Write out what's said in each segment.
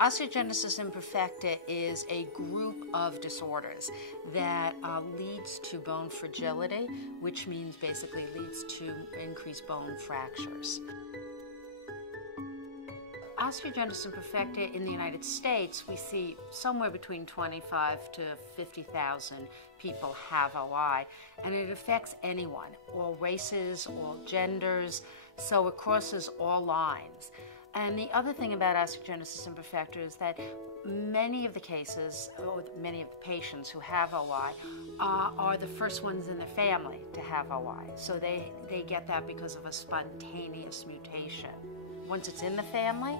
Osteogenesis imperfecta is a group of disorders that leads to bone fragility, which means basically leads to increased bone fractures. Osteogenesis imperfecta in the United States, we see somewhere between 25 to 50,000 people have OI, and it affects anyone, all races, all genders, so it crosses all lines. And the other thing about osteogenesis imperfecta is that many of the cases, or many of the patients who have OI, are the first ones in the family to have OI. So they get that because of a spontaneous mutation. Once it's in the family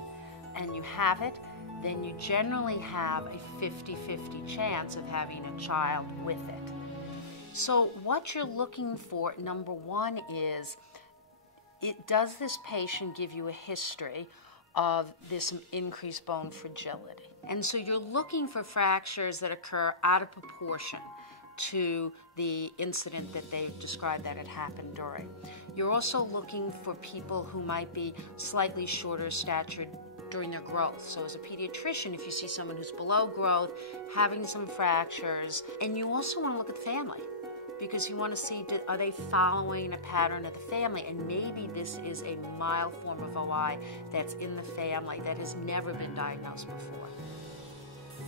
and you have it, then you generally have a 50-50 chance of having a child with it. So what you're looking for, number one, is does this patient give you a history of this increased bone fragility? And so you're looking for fractures that occur out of proportion to the incident that they've described that had happened during. You're also looking for people who might be slightly shorter statured during their growth. So as a pediatrician, if you see someone who's below growth, having some fractures, and you also want to look at the family, because you want to see, are they following a pattern of the family? And maybe this is a mild form of OI that's in the family that has never been diagnosed before.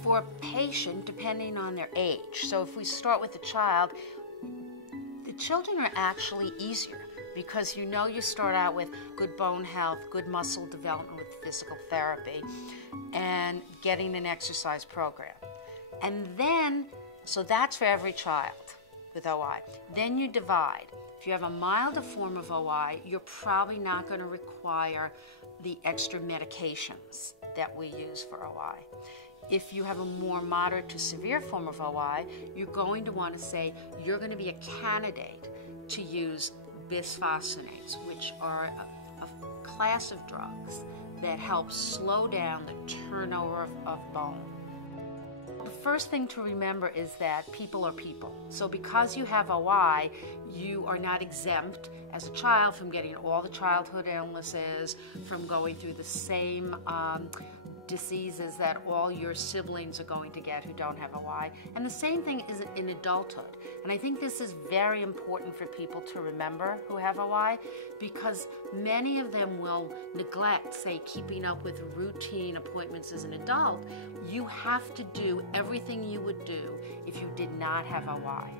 For a patient, depending on their age, so if we start with the child, the children are actually easier because you start out with good bone health, good muscle development with physical therapy, and getting an exercise program. And then, so that's for every child with OI. Then you divide. If you have a milder form of OI, you're probably not going to require the extra medications that we use for OI. If you have a more moderate to severe form of OI, you're going to want to say you're going to be a candidate to use bisphosphonates, which are a class of drugs that help slow down the turnover of bone. The first thing to remember is that people are people. So because you have OI, you are not exempt as a child from getting all the childhood illnesses, from going through the same diseases that all your siblings are going to get who don't have OI. And the same thing is in adulthood. And I think this is very important for people to remember who have OI, because many of them will neglect, say, keeping up with routine appointments as an adult. You have to do everything you would do if you did not have OI.